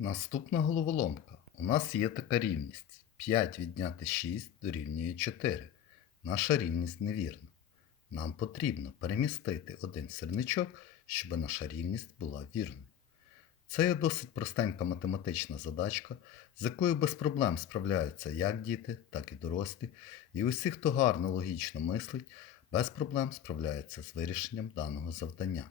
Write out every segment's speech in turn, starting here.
Наступна головоломка. У нас є така рівність. 5 відняти 6 дорівнює 4. Наша рівність невірна. Нам потрібно перемістити один сірничок, щоб наша рівність була вірною. Це є досить простенька математична задачка, з якою без проблем справляються як діти, так і дорослі, і усі, хто гарно логічно мислить, без проблем справляються з вирішенням даного завдання.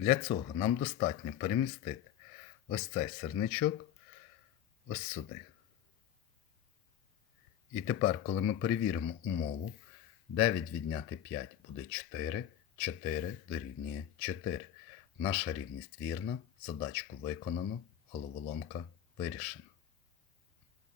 Для цього нам достатньо перемістити ось цей сирничок ось сюди. І тепер, коли ми перевіримо умову, 9 відняти 5 буде 4, 4 дорівнює 4. Наша рівність вірна, задачку виконано, головоломка вирішена.